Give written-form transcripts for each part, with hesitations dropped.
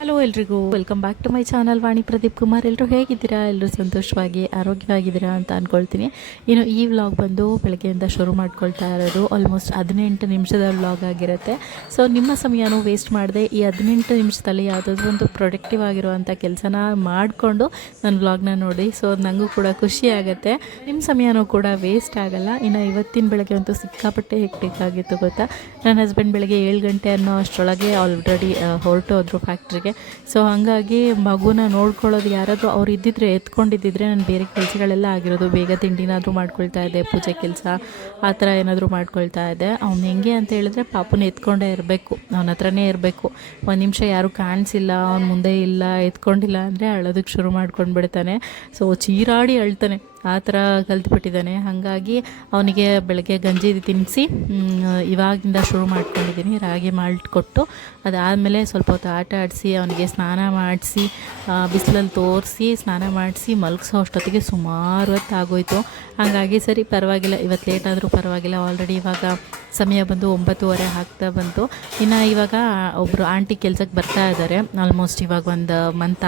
Hello ಎಲ್ರಿಗೂ welcome back to my channel Vani Pradeep Kumar. ಎಲ್ಲರೂ ಹೇಗಿದ್ದೀರಾ? ಎಲ್ಲರೂ ಸಂತೋಷವಾಗಿ ಆರೋಗ್ಯವಾಗಿದ್ದೀರಾ ಅಂತ ಅಂದ್ಕೊಳ್ತೀನಿ. ಇನ್ನು ಈ ವ್ಲಾಗ್ ಬಂದು ಬೆಳಗ್ಗೆಯಿಂದ ಶುರು ಮಾಡ್ಕೊಳ್ತಾ ಇರೋದು ಆಲ್ಮೋಸ್ಟ್ 18 ನಿಮಿಷದ ವ್ಲಾಗ್ ಆಗಿರುತ್ತೆ. ಸೊ ನಿಮ್ಮ ಸಮಯನೂ ವೇಸ್ಟ್ ಮಾಡದೆ ಈ 18 ನಿಮಿಷದಲ್ಲಿ ಯಾವುದಾದ್ರೂ ಒಂದು ಪ್ರೊಡಕ್ಟಿವ್ ಆಗಿರುವಂಥ ಕೆಲಸನ ಮಾಡಿಕೊಂಡು ನನ್ನ ವ್ಲಾಗ್ನ ನೋಡಿ. ಸೊ ನನಗೂ ಕೂಡ ಖುಷಿ ಆಗುತ್ತೆ, ನಿಮ್ಮ ಸಮಯನೂ ಕೂಡ ವೇಸ್ಟ್ ಆಗೋಲ್ಲ. ಇನ್ನು ಇವತ್ತಿನ ಬೆಳಗ್ಗೆ ಅಂತೂ ಸಿಕ್ಕಾಪಟ್ಟೆ ಹೆಕ್ಟಿಕ್ ಆಗಿತ್ತು ಗೊತ್ತಾ. ನನ್ನ ಹಸ್ಬೆಂಡ್ ಬೆಳಗ್ಗೆ 7 ಗಂಟೆ ಅನ್ನೋ ಅಷ್ಟರೊಳಗೆ ಆಲ್ರೆಡಿ ಹೊರಟು ಹೋದ್ರು ಫ್ಯಾಕ್ಟ್ರಿಗೆ. ಸೊ ಹಾಗಾಗಿ ಮಗುನ ನೋಡ್ಕೊಳ್ಳೋದು ಯಾರಾದರೂ ಅವ್ರು ಇದ್ದಿದ್ರೆ ಎತ್ಕೊಂಡಿದ್ದಿದ್ರೆ ನಾನು ಬೇರೆ ಕೆಲಸಗಳೆಲ್ಲ ಆಗಿರೋದು. ಬೇಗ ತಿಂಡಿನಾದರೂ ಮಾಡ್ಕೊಳ್ತಾ ಇದ್ದೆ, ಪೂಜೆ ಕೆಲಸ ಆ ಥರ ಏನಾದರೂ ಮಾಡ್ಕೊಳ್ತಾ ಇದ್ದೆ. ಅವ್ನು ಹೆಂಗೆ ಅಂತ ಹೇಳಿದ್ರೆ ಪಾಪನ ಎತ್ಕೊಂಡೇ ಇರಬೇಕು, ಅವನ ಹತ್ರನೇ ಇರಬೇಕು. ಒಂದು ನಿಮಿಷ ಯಾರೂ ಕಾಣಿಸಿಲ್ಲ, ಅವ್ನು ಮುಂದೆ ಇಲ್ಲ, ಎತ್ಕೊಂಡಿಲ್ಲ ಅಂದರೆ ಅಳೋದಕ್ಕೆ ಶುರು ಮಾಡ್ಕೊಂಡು ಬಿಡ್ತಾನೆ. ಸೊ ಚೀರಾಡಿ ಅಳ್ತಾನೆ, ಆ ಥರ ಕಲ್ತ್ಬಿಟ್ಟಿದ್ದಾನೆ. ಹಾಗಾಗಿ ಅವನಿಗೆ ಬೆಳಗ್ಗೆ ಗಂಜಿ ತಿನ್ನಿಸಿ ಇವಾಗಿಂದ ಶುರು ಮಾಡ್ಕೊಂಡಿದ್ದೀನಿ. ರಾಗಿ ಮಾಲ್ಟ್ ಕೊಟ್ಟು ಅದಾದಮೇಲೆ ಸ್ವಲ್ಪ ಹೊತ್ತು ಆಟ ಆಡಿಸಿ ಅವನಿಗೆ ಸ್ನಾನ ಮಾಡಿಸಿ ಬಿಸಿಲಲ್ಲಿ ತೋರಿಸಿ ಸ್ನಾನ ಮಾಡಿಸಿ ಮಲಗಿಸೋ ಅಷ್ಟೊತ್ತಿಗೆ ಸುಮಾರು ಹೊತ್ತು ಆಗೋಯಿತು. ಹಾಗಾಗಿ ಸರಿ ಪರವಾಗಿಲ್ಲ, ಇವತ್ತು ಲೇಟ್ ಆದರೂ ಪರವಾಗಿಲ್ಲ. ಆಲ್ರೆಡಿ ಇವಾಗ ಸಮಯ ಬಂದು 9:30 ಆಗ್ತಾ ಬಂತು. ಇನ್ನು ಇವಾಗ ಒಬ್ಬರು ಆಂಟಿ ಕೆಲಸಕ್ಕೆ ಬರ್ತಾ ಇದ್ದಾರೆ. ಆಲ್ಮೋಸ್ಟ್ ಇವಾಗ ಒಂದು ಮಂತ್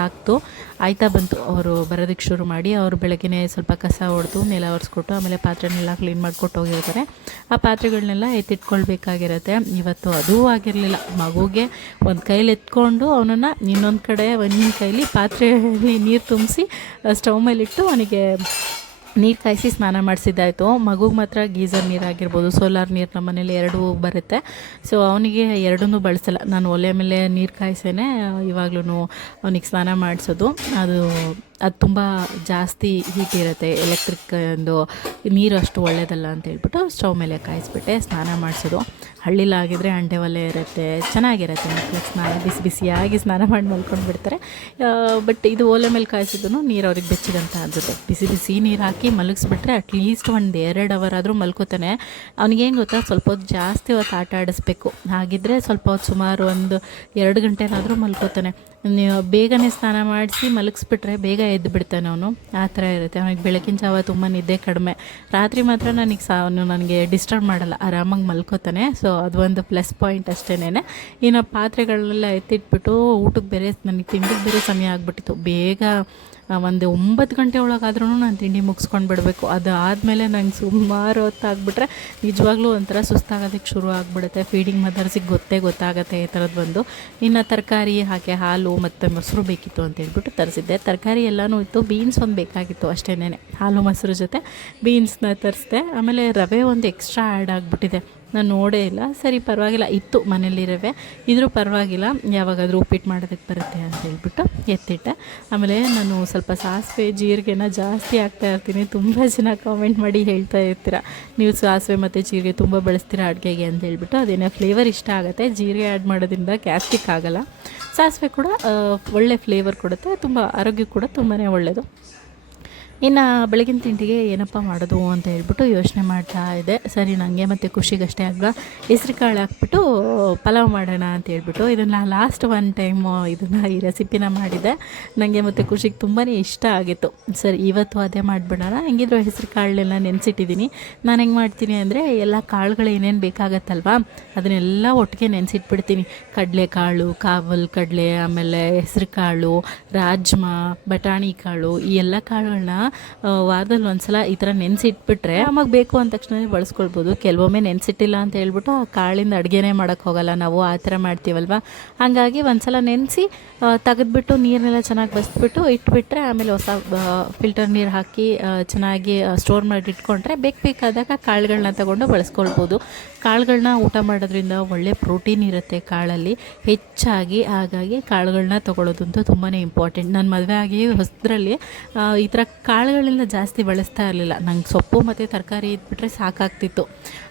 ಆಯ್ತಾ ಬಂತು ಅವರು ಬರೋದಕ್ಕೆ ಶುರು ಮಾಡಿ. ಅವರು ಬೆಳಗ್ಗೆ ಸ್ವಲ್ಪ ಕಸ ಹೊಡೆದು ನೆಲ ಒರೆಸ್ಕೊಟ್ಟು ಆಮೇಲೆ ಪಾತ್ರೆನೆಲ್ಲ ಕ್ಲೀನ್ ಮಾಡಿಕೊಟ್ಟು ಹೋಗಿರ್ತಾರೆ. ಆ ಪಾತ್ರೆಗಳನ್ನೆಲ್ಲ ಎತ್ತಿಟ್ಕೊಳ್ಬೇಕಾಗಿರುತ್ತೆ. ಇವತ್ತು ಅದೂ ಆಗಿರಲಿಲ್ಲ. ಮಗುಗೆ ಒಂದು ಕೈಲಿ ಎತ್ಕೊಂಡು ಅವನನ್ನು ಇನ್ನೊಂದು ಕಡೆ ಒಂದು ಕೈಲಿ ಪಾತ್ರೆಯಲ್ಲಿ ನೀರು ತುಂಬಿಸಿ ಸ್ಟವ್ ಮೇಲಿಟ್ಟು ಅವನಿಗೆ ನೀರು ಕಾಯಿಸಿ ಸ್ನಾನ ಮಾಡಿಸಿದ್ದಾಯಿತು. ಮಗುಗೆ ಮಾತ್ರ ಗೀಝರ್ ನೀರಾಗಿರ್ಬೋದು, ಸೋಲಾರ್ ನೀರು ನಮ್ಮ ಮನೇಲಿ 2 ಬರುತ್ತೆ. ಸೊ ಅವನಿಗೆ 2 ಬಳಸಲ್ಲ. ನಾನು ಒಲೆ ಮೇಲೆ ನೀರು ಕಾಯಿಸೇನೆ ಇವಾಗ್ಲೂ ಅವನಿಗೆ ಸ್ನಾನ ಮಾಡಿಸೋದು. ಅದು ತುಂಬ ಜಾಸ್ತಿ ಹೀಟ್ ಇರುತ್ತೆ, ಎಲೆಕ್ಟ್ರಿಕ್ ಒಂದು ನೀರು ಅಷ್ಟು ಒಳ್ಳೆಯದಲ್ಲ ಅಂತ ಹೇಳ್ಬಿಟ್ಟು ಸ್ಟವ್ ಮೇಲೆ ಕಾಯಿಸ್ಬಿಟ್ಟೆ ಸ್ನಾನ ಮಾಡಿಸೋದು. ಹಳ್ಳಿಲಾಗಿದ್ದರೆ ಅಂಡೆ ಒಲೆ ಇರುತ್ತೆ, ಚೆನ್ನಾಗಿರುತ್ತೆ. ಮಕ್ಳಿಗೆ ಸ್ನಾನ ಬಿಸಿಯಾಗಿ ಸ್ನಾನ ಮಾಡಿ ಮಲ್ಕೊಂಡು ಬಿಡ್ತಾರೆ. ಬಟ್ ಇದು ಒಲೆ ಮೇಲೆ ಕಾಯಿಸಿದ್ರು ನೀರು ಅವ್ರಿಗೆ ಬೆಚ್ಚಗಂತ ಅನ್ಸುತ್ತೆ. ಬಿಸಿ ನೀರು ಹಾಕಿ ಮಲಗಿಸ್ಬಿಟ್ರೆ ಅಟ್ಲೀಸ್ಟ್ 1-2 ಅವರ್ ಆದರೂ ಮಲ್ಕೋತಾನೆ. ಅವ್ನಿಗೇನು ಗೊತ್ತಾ, ಸ್ವಲ್ಪ ಹೊತ್ತು ಜಾಸ್ತಿ ಹೊತ್ತು ಆಟ ಆಡಿಸ್ಬೇಕು. ಹಾಗಿದ್ದರೆ ಸ್ವಲ್ಪ ಹೊತ್ತು ಸುಮಾರು 1-2 ಗಂಟೆನಾದರೂ ಮಲ್ಕೋತಾನೆ. ನೀವು ಬೇಗನೆ ಸ್ನಾನ ಮಾಡಿಸಿ ಮಲಗಿಸ್ಬಿಟ್ರೆ ಬೇಗ ಎದ್ದು ಬಿಡ್ತಾನೆ ಅವನು. ಆ ಥರ ಇರುತ್ತೆ. ಅವನಿಗೆ ಬೆಳಗಿನ ಜಾವ ತುಂಬ ನಿದ್ದೆ ಕಡಿಮೆ. ರಾತ್ರಿ ಮಾತ್ರ ಅವನು ನನಗೆ ಡಿಸ್ಟರ್ಬ್ ಮಾಡಲ್ಲ, ಆರಾಮಾಗಿ ಮಲ್ಕೋತಾನೆ. ಸೊ ಅದು ಒಂದು ಪ್ಲಸ್ ಪಾಯಿಂಟ್ ಅಷ್ಟೇನೆ. ಇನ್ನು ಪಾತ್ರೆಗಳನ್ನೆಲ್ಲ ಎತ್ತಿಟ್ಬಿಟ್ಟು ಊಟಕ್ಕೆ ಬೇರೆ ನನಗೆ ತಿಂಡಿಗೆ ಬೇರೆ ಸಮಯ ಆಗಿಬಿಟ್ಟಿತ್ತು. ಬೇಗ ಒಂದು 9 ಗಂಟೆ ಒಳಗಾದ್ರೂ ನಾನು ತಿಂಡಿ ಮುಗಿಸ್ಕೊಂಡು ಬಿಡಬೇಕು. ಅದು ಆದಮೇಲೆ ನಂಗೆ ಸುಮಾರು ಹೊತ್ತಾಗ್ಬಿಟ್ರೆ ನಿಜವಾಗ್ಲೂ ಒಂಥರ ಸುಸ್ತಾಗೋದಕ್ಕೆ ಶುರು ಆಗಿಬಿಡುತ್ತೆ. ಫೀಡಿಂಗ್ ಮದರ್ಸಿಗೆ ಗೊತ್ತಾಗುತ್ತೆ ಈ ಥರದ್ದು ಒಂದು. ಇನ್ನು ತರಕಾರಿ ಹಾಗೆ ಹಾಲು ಮತ್ತು ಮೊಸರು ಬೇಕಿತ್ತು ಅಂತ ಹೇಳ್ಬಿಟ್ಟು ತರಿಸಿದ್ದೆ. ತರಕಾರಿ ಎಲ್ಲನೂ ಇತ್ತು, ಬೀನ್ಸ್ ಒಂದು ಬೇಕಾಗಿತ್ತು ಅಷ್ಟೇನೆ. ಹಾಲು ಮೊಸರು ಜೊತೆ ಬೀನ್ಸ್ನ ತರಿಸಿದೆ. ಆಮೇಲೆ ರವೆ ಒಂದು ಎಕ್ಸ್ಟ್ರಾ ಆ್ಯಡ್ ಆಗಿಬಿಟ್ಟಿದೆ, ನಾನು ನೋಡೇ ಇಲ್ಲ. ಸರಿ ಪರವಾಗಿಲ್ಲ, ಇತ್ತು ಮನೇಲಿರವೆ, ಇದ್ರೂ ಪರವಾಗಿಲ್ಲ, ಯಾವಾಗಾದರೂ ಉಪ್ಪಿಟ್ಟು ಮಾಡೋದಕ್ಕೆ ಬರುತ್ತೆ ಅಂತ ಹೇಳ್ಬಿಟ್ಟು ಎತ್ತಿಟ್ಟೆ. ಆಮೇಲೆ ನಾನು ಸ್ವಲ್ಪ ಸಾಸಿವೆ ಜೀರಿಗೆನ ಜಾಸ್ತಿ ಹಾಕ್ತಾಯಿರ್ತೀನಿ. ತುಂಬ ಜನ ಕಾಮೆಂಟ್ ಮಾಡಿ ಹೇಳ್ತಾ ಇರ್ತೀರ, ನೀವು ಸಾಸಿವೆ ಮತ್ತು ಜೀರಿಗೆ ತುಂಬ ಬಳಸ್ತೀರಾ ಅಡುಗೆಗೆ ಅಂತ ಹೇಳ್ಬಿಟ್ಟು. ಅದೇನೋ ಫ್ಲೇವರ್ ಇಷ್ಟ ಆಗುತ್ತೆ. ಜೀರಿಗೆ ಆ್ಯಡ್ ಮಾಡೋದ್ರಿಂದ ಗ್ಯಾಸ್ಟ್ರಿಕ್ ಆಗೋಲ್ಲ. ಸಾಸಿವೆ ಕೂಡ ಒಳ್ಳೆ ಫ್ಲೇವರ್ ಕೊಡುತ್ತೆ, ತುಂಬ ಆರೋಗ್ಯಕ್ಕೆ ಕೂಡ ತುಂಬಾ ಒಳ್ಳೆಯದು. ಇನ್ನು ಬೆಳಗಿನ ತಿಂಡಿಗೆ ಏನಪ್ಪ ಮಾಡೋದು ಅಂತ ಹೇಳ್ಬಿಟ್ಟು ಯೋಚನೆ ಮಾಡ್ತಾ ಇದ್ದೆ. ಸರಿ ನನಗೆ ಮತ್ತು ಖುಷಿಗಷ್ಟೇ ಆಗ ಹೆಸ್ರು ಕಾಳು ಹಾಕ್ಬಿಟ್ಟು ಪಲಾವ್ ಮಾಡೋಣ ಅಂತ ಹೇಳ್ಬಿಟ್ಟು ಇದನ್ನು ಲಾಸ್ಟ್ ಒನ್ ಟೈಮು ಈ ರೆಸಿಪಿನ ಮಾಡಿದ್ದೆ. ನನಗೆ ಮತ್ತು ಖುಷಿಗೆ ತುಂಬಾ ಇಷ್ಟ ಆಗಿತ್ತು. ಸರಿ ಇವತ್ತು ಅದೇ ಮಾಡಿಬಿಡೋಣ. ಹೆಂಗಿದ್ರು ಹೆಸ್ರು ಕಾಳನ್ನೆಲ್ಲ ನೆನೆಸಿಟ್ಟಿದ್ದೀನಿ. ನಾನು ಹೆಂಗೆ ಮಾಡ್ತೀನಿ ಅಂದರೆ ಎಲ್ಲ ಕಾಳುಗಳು ಏನೇನು ಬೇಕಾಗತ್ತಲ್ವ ಅದನ್ನೆಲ್ಲ ಒಟ್ಟಿಗೆ ನೆನೆಸಿಟ್ಬಿಡ್ತೀನಿ. ಕಡಲೆಕಾಳು, ಕಾವಲ್ ಕಡಲೆ, ಆಮೇಲೆ ಹೆಸ್ರು ಕಾಳು, ರಾಜ್ಮಾ, ಬಟಾಣಿ ಕಾಳು, ಈ ಎಲ್ಲ ಕಾಳುಗಳನ್ನ ವಾರದಲ್ಲಿ ಒಂದ್ಸಲ ಈ ಥರ ನೆನೆಸಿಟ್ಬಿಟ್ರೆ ನಮಗೆ ಬೇಕು ಅಂದ ತಕ್ಷಣ ಬಳಸ್ಕೊಳ್ಬೋದು. ಕೆಲವೊಮ್ಮೆ ನೆನೆಸಿಟ್ಟಿಲ್ಲ ಅಂತ ಹೇಳ್ಬಿಟ್ಟು ಆ ಕಾಳಿಂದ ಅಡುಗೆನೇ ಮಾಡೋಕ್ಕೆ ಹೋಗಲ್ಲ ನಾವು, ಆ ಥರ ಮಾಡ್ತೀವಲ್ವ. ಹಾಗಾಗಿ ಒಂದ್ಸಲ ನೆನೆಸಿ ತೆಗೆದ್ಬಿಟ್ಟು ನೀರನ್ನೆಲ್ಲ ಚೆನ್ನಾಗಿ ಬಸಿದ್ಬಿಟ್ಟು ಇಟ್ಬಿಟ್ರೆ ಆಮೇಲೆ ಹೊಸ ಫಿಲ್ಟರ್ ನೀರು ಹಾಕಿ ಚೆನ್ನಾಗಿ ಸ್ಟೋರ್ ಮಾಡಿ ಇಟ್ಕೊಂಡ್ರೆ ಬೇಕಾದಾಗ ಕಾಳುಗಳನ್ನ ತಗೊಂಡು ಬಳಸ್ಕೊಳ್ಬೋದು. ಕಾಳುಗಳನ್ನ ಊಟ ಮಾಡೋದ್ರಿಂದ ಒಳ್ಳೆ ಪ್ರೋಟೀನ್ ಇರುತ್ತೆ ಕಾಳಲ್ಲಿ ಹೆಚ್ಚಾಗಿ. ಹಾಗಾಗಿ ಕಾಳುಗಳನ್ನ ತೊಗೊಳ್ಳೋದಂತೂ ತುಂಬಾ ಇಂಪಾರ್ಟೆಂಟ್. ನಾನು ಮದುವೆ ಆಗಿ ಹೊಸದ್ರಲ್ಲಿ ಈ ಥರ ಕಾಳುಗಳೆಲ್ಲ ಜಾಸ್ತಿ ಬಳಸ್ತಾ ಇರಲಿಲ್ಲ. ನಂಗೆ ಸೊಪ್ಪು ಮತ್ತು ತರಕಾರಿ ಇದ್ಬಿಟ್ರೆ ಸಾಕಾಗ್ತಿತ್ತು,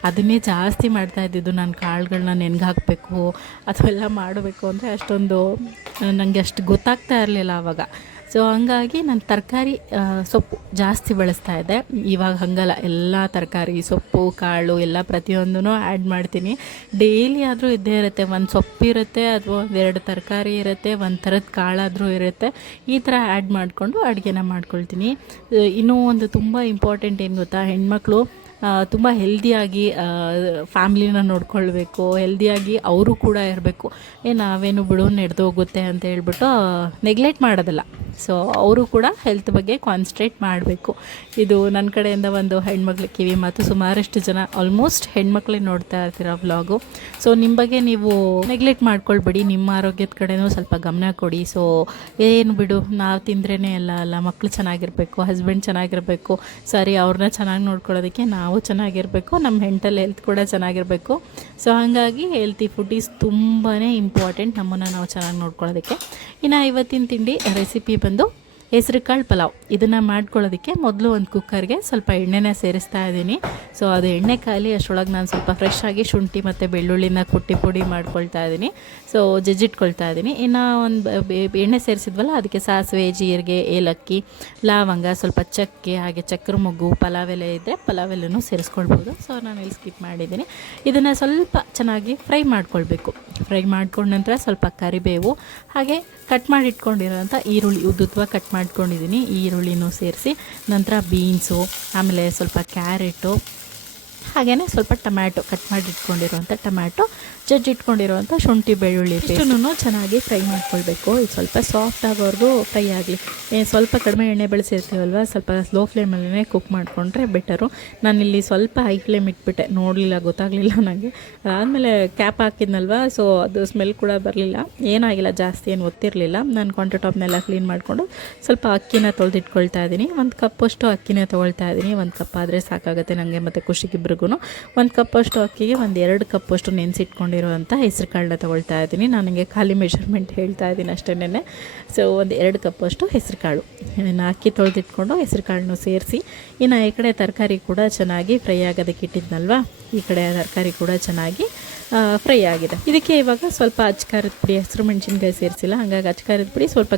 ಅದನ್ನೇ ಜಾಸ್ತಿ ಮಾಡ್ತಾ ಇದ್ದಿದ್ದು. ನಾನು ಕಾಳುಗಳನ್ನ ನೆನ್ಗೆ ಹಾಕಬೇಕು ಅದೆಲ್ಲ ಮಾಡಬೇಕು ಅಂದರೆ ಅಷ್ಟೊಂದು ನನಗೆ ಅಷ್ಟು ಗೊತ್ತಾಗ್ತಾ ಇರಲಿಲ್ಲ ಆವಾಗ. ಸೊ ಹಂಗಾಗಿ ನಾನು ತರಕಾರಿ ಸೊಪ್ಪು ಜಾಸ್ತಿ ಬಳಸ್ತಾ ಇದ್ದೆ. ಇವಾಗ ಹಾಗಲ್ಲ, ಎಲ್ಲ ತರಕಾರಿ ಸೊಪ್ಪು ಕಾಳು ಎಲ್ಲ ಪ್ರತಿಯೊಂದೂ ಆ್ಯಡ್ ಮಾಡ್ತೀನಿ. ಡೈಲಿ ಆದರೂ ಇದ್ದೇ ಇರುತ್ತೆ, ಒಂದು ಸೊಪ್ಪಿರುತ್ತೆ ಅಥವಾ ಒಂದೆರಡು ತರಕಾರಿ ಇರುತ್ತೆ, ಒಂದು ಥರದ ಕಾಳಾದರೂ ಇರುತ್ತೆ. ಈ ಥರ ಆ್ಯಡ್ ಮಾಡಿಕೊಂಡು ಅಡುಗೆನ ಮಾಡ್ಕೊಳ್ತೀನಿ. ಇನ್ನೂ ಒಂದು ತುಂಬ ಇಂಪಾರ್ಟೆಂಟ್ ಏನು ಗೊತ್ತಾ, ಹೆಣ್ಮಕ್ಳು ತುಂಬ ಹೆಲ್ದಿಯಾಗಿ ಫ್ಯಾಮ್ಲಿನ ನೋಡ್ಕೊಳ್ಬೇಕು, ಹೆಲ್ದಿಯಾಗಿ ಅವರು ಕೂಡ ಇರಬೇಕು. ನಾವೇನು ಬಿಡು ನಡೆದೋಗುತ್ತೆ ಅಂತ ಹೇಳ್ಬಿಟ್ಟು ನೆಗ್ಲೆಕ್ಟ್ ಮಾಡೋದಿಲ್ಲ. ಸೊ ಅವರು ಕೂಡ ಹೆಲ್ತ್ ಬಗ್ಗೆ ಕಾನ್ಸಂಟ್ರೇಟ್ ಮಾಡಬೇಕು. ಇದು ನನ್ನ ಕಡೆಯಿಂದ ಒಂದು ಹೆಣ್ಮಕ್ಳು ಕಿವಿ ಮಾತು. ಸುಮಾರಷ್ಟು ಜನ ಆಲ್ಮೋಸ್ಟ್ ಹೆಣ್ಮಕ್ಳೇ ನೋಡ್ತಾ ಇರ್ತೀರ ವ್ಲಾಗು. ಸೊ ನಿಮ್ಮ ಬಗ್ಗೆ ನೀವು ನೆಗ್ಲೆಕ್ಟ್ ಮಾಡ್ಕೊಳ್ಬೇಡಿ, ನಿಮ್ಮ ಆರೋಗ್ಯದ ಕಡೆನೂ ಸ್ವಲ್ಪ ಗಮನ ಕೊಡಿ. ಸೊ ಏನು ಬಿಡು, ನಾವು ತಿಂದ್ರೇ ಅಲ್ಲ, ಮಕ್ಕಳು ಚೆನ್ನಾಗಿರಬೇಕು, ಹಸ್ಬೆಂಡ್ ಚೆನ್ನಾಗಿರಬೇಕು, ಸರಿ ಅವ್ರನ್ನ ಚೆನ್ನಾಗಿ ನೋಡ್ಕೊಳ್ಳೋದಕ್ಕೆ ನಾವು ಚೆನ್ನಾಗಿರಬೇಕು, ನಮ್ಮ ಮೆಂಟಲ್ ಹೆಲ್ತ್ ಕೂಡ ಚೆನ್ನಾಗಿರಬೇಕು. ಸೊ ಹಾಗಾಗಿ ಹೆಲ್ತಿ ಫುಡ್ ಈಸ್ ತುಂಬಾ ಇಂಪಾರ್ಟೆಂಟ್ ನಮ್ಮನ್ನು ನಾವು ಚೆನ್ನಾಗಿ ನೋಡ್ಕೊಳ್ಳೋದಕ್ಕೆ. ಇನ್ನು ಇವತ್ತಿನ ತಿಂಡಿ ರೆಸಿಪಿ ಬಂದು ಹೆಸರು ಕಾಳು ಪಲಾವ್. ಇದನ್ನು ಮಾಡ್ಕೊಳ್ಳೋದಕ್ಕೆ ಮೊದಲು ಒಂದು ಕುಕ್ಕರ್ಗೆ ಸ್ವಲ್ಪ ಎಣ್ಣೆನ ಸೇರಿಸ್ತಾ ಇದ್ದೀನಿ. ಸೊ ಅದು ಎಣ್ಣೆ ಖಾಲಿ ಅಷ್ಟರೊಳಗೆ ನಾನು ಸ್ವಲ್ಪ ಫ್ರೆಶ್ ಆಗಿ ಶುಂಠಿ ಮತ್ತು ಬೆಳ್ಳುಳ್ಳಿನ ಕುಟ್ಟಿ ಪುಡಿ ಮಾಡ್ಕೊಳ್ತಾ ಇದ್ದೀನಿ. ಸೊ ಜಜ್ಜಿಟ್ಕೊಳ್ತಾ ಇದ್ದೀನಿ. ಇನ್ನು ಒಂದು ಎಣ್ಣೆ ಸೇರಿಸಿದ್ವಲ್ಲ, ಅದಕ್ಕೆ ಸಾಸಿವೆ, ಜೀರಿಗೆ, ಏಲಕ್ಕಿ, ಲವಂಗ, ಸ್ವಲ್ಪ ಚಕ್ಕೆ, ಹಾಗೆ ಚಕ್ರ ಮೊಗ್ಗು, ಪಲಾವ್ ಎಲೆ ಇದ್ದರೆ ಪಲಾವ್ ಎಲೆನೂ ಸೇರಿಸ್ಕೊಳ್ಬೋದು. ಸೊ ನಾನು ಇಲ್ಲಿ ಸ್ಕಿಪ್ ಮಾಡಿದ್ದೀನಿ. ಇದನ್ನು ಸ್ವಲ್ಪ ಚೆನ್ನಾಗಿ ಫ್ರೈ ಮಾಡ್ಕೊಳ್ಬೇಕು. ಫ್ರೈ ಮಾಡ್ಕೊಂಡ ನಂತರ ಸ್ವಲ್ಪ ಕರಿಬೇವು, ಹಾಗೆ ಕಟ್ ಮಾಡಿ ಇಟ್ಕೊಂಡಿರೋಂಥ ಈರುಳ್ಳಿ ಉದ್ದುತ್ವಾಗಿ ಕಟ್ ಮಾಡ್ಕೊಂಡಿದ್ದೀನಿ, ಈ ಈರುಳ್ಳಿನೂ ಸೇರಿಸಿ, ನಂತರ ಬೀನ್ಸು, ಆಮೇಲೆ ಸ್ವಲ್ಪ ಕ್ಯಾರೆಟು, ಹಾಗೆಯೇ ಸ್ವಲ್ಪ ಟೊಮ್ಯಾಟೊ, ಕಟ್ ಮಾಡಿ ಇಟ್ಕೊಂಡಿರೋಂಥ ಟೊಮ್ಯಾಟೊ, ಜಜ್ಜಿಟ್ಕೊಂಡಿರೋಂಥ ಶುಂಠಿ ಬೆಳ್ಳುಳ್ಳಿ ಪೇಸ್ಟನ್ನು ಚೆನ್ನಾಗಿ ಫ್ರೈ ಮಾಡ್ಕೊಳ್ಬೇಕು. ಇದು ಸ್ವಲ್ಪ ಸಾಫ್ಟ್ ಆಗೋವರೆಗೂ ಫ್ರೈ ಆಗಲಿ. ಸ್ವಲ್ಪ ಕಡಿಮೆ ಎಣ್ಣೆ ಬೆಳೆಸಿರ್ತೀವಲ್ವ, ಸ್ವಲ್ಪ ಸ್ಲೋ ಫ್ಲೇಮಲ್ಲೇ ಕುಕ್ ಮಾಡಿಕೊಂಡ್ರೆ ಬೆಟರು. ನಾನಿಲ್ಲಿ ಸ್ವಲ್ಪ ಹೈ ಫ್ಲೇಮ್ ಇಟ್ಬಿಟ್ಟೆ, ನೋಡಲಿಲ್ಲ, ಗೊತ್ತಾಗಲಿಲ್ಲ ನನಗೆ. ಆದಮೇಲೆ ಕ್ಯಾಪ್ ಹಾಕಿದ್ನಲ್ವ, ಸೊ ಅದು ಸ್ಮೆಲ್ ಕೂಡ ಬರಲಿಲ್ಲ. ಏನಾಗಿಲ್ಲ, ಜಾಸ್ತಿ ಏನು ಒತ್ತಿರಲಿಲ್ಲ. ನಾನು ಕೌಂಟರ್ ಟಾಪ್ನೆಲ್ಲ ಕ್ಲೀನ್ ಮಾಡಿಕೊಂಡು ಸ್ವಲ್ಪ ಅಕ್ಕಿನ ತೊಳೆದಿಟ್ಕೊಳ್ತಾ ಇದ್ದೀನಿ. ಒಂದು ಕಪ್ಪಷ್ಟು ಅಕ್ಕಿನ ತೊಗೊಳ್ತಾ ಇದ್ದೀನಿ. ಒಂದು ಕಪ್ ಆದರೆ ಸಾಕಾಗುತ್ತೆ ನನಗೆ ಮತ್ತು ಖುಷಿಗಿಬ್ರಿಗೂ. ಒಂದು ಕಪ್ಪಷ್ಟು ಅಕ್ಕಿಗೆ ಒಂದು 2 ಕಪ್ಪಷ್ಟು ನೆನೆಸಿಟ್ಕೊಂಡಿರುವಂಥ ಹೆಸರು ಕಾಳನ್ನ ತೊಗೊಳ್ತಾ ಇದ್ದೀನಿ. ನನಗೆ ಖಾಲಿ ಮೆಷರ್ಮೆಂಟ್ ಹೇಳ್ತಾ ಇದ್ದೀನಿ ಅಷ್ಟೇನೆ. ಸೊ ಒಂದು 2 ಕಪ್ಪಷ್ಟು ಹೆಸರು ಕಾಳು, ಇನ್ನು ಅಕ್ಕಿ ತೊಳೆದಿಟ್ಕೊಂಡು ಹೆಸರು ಕಾಳನ್ನು ಸೇರಿಸಿ, ಇನ್ನು ಈ ಕಡೆ ತರಕಾರಿ ಕೂಡ ಚೆನ್ನಾಗಿ ಫ್ರೈ ಆಗೋದಕ್ಕೆ ಇಟ್ಟಿದ್ನಲ್ವ, ಈ ಕಡೆ ತರಕಾರಿ ಕೂಡ ಚೆನ್ನಾಗಿ ಫ್ರೈ ಆಗಿದೆ. ಇದಕ್ಕೆ ಇವಾಗ ಸ್ವಲ್ಪ ಅಚ್ಕಾರದ ಪುಡಿ, ಹಸಿರು ಮೆಣಸಿನ್ಕಾಯಿ ಸೇರಿಸಿಲ್ಲ, ಹಾಗಾಗಿ ಅಚ್ಕಾರದ ಪುಡಿ, ಸ್ವಲ್ಪ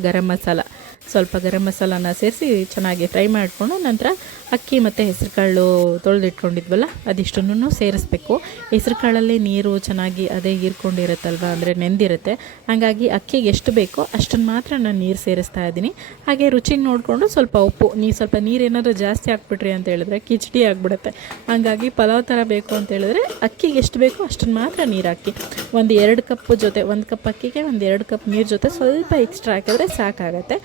ಗರಂ ಮಸಾಲಾನ ಸೇರಿಸಿ ಚೆನ್ನಾಗಿ ಫ್ರೈ ಮಾಡಿಕೊಂಡು, ನಂತರ ಅಕ್ಕಿ ಮತ್ತು ಹೆಸರು ಕಾಳು ತೊಳೆದಿಟ್ಕೊಂಡಿದ್ವಲ್ಲ ಅದಿಷ್ಟನ್ನು ಸೇರಿಸ್ಬೇಕು. ಹೆಸರು ಕಾಳಲ್ಲಿ ನೀರು ಚೆನ್ನಾಗಿ ಅದೇ ಹೀರ್ಕೊಂಡಿರುತ್ತಲ್ವ, ಅಂದರೆ ನೆಂದಿರುತ್ತೆ. ಹಾಗಾಗಿ ಅಕ್ಕಿಗೆ ಎಷ್ಟು ಬೇಕೋ ಅಷ್ಟನ್ನು ಮಾತ್ರ ನಾನು ನೀರು ಸೇರಿಸ್ತಾ ಇದ್ದೀನಿ. ಹಾಗೆ ರುಚಿಗೆ ನೋಡಿಕೊಂಡು ಸ್ವಲ್ಪ ಉಪ್ಪು, ಸ್ವಲ್ಪ ನೀರೇನಾದರೂ ಜಾಸ್ತಿ ಹಾಕ್ಬಿಟ್ರಿ ಅಂತ ಹೇಳಿದ್ರೆ ಕಿಚಡಿ ಆಗಿಬಿಡುತ್ತೆ. ಹಾಗಾಗಿ ಪಲಾವ್ ಥರ ಬೇಕು ಅಂತ ಹೇಳಿದ್ರೆ ಅಕ್ಕಿಗೆ ಎಷ್ಟು ಬೇಕೋ ಅಷ್ಟನ್ನು ಮಾತ್ರ ನೀರು ಹಾಕಿ, ಒಂದು 2 ಕಪ್ ಜೊತೆ, 1 ಕಪ್ ಅಕ್ಕಿಗೆ ಒಂದು 2 ಕಪ್ ನೀರು ಜೊತೆ ಸ್ವಲ್ಪ ಎಕ್ಸ್ಟ್ರಾ ಹಾಕಿದ್ರೆ ಸಾಕಾಗತ್ತೆ.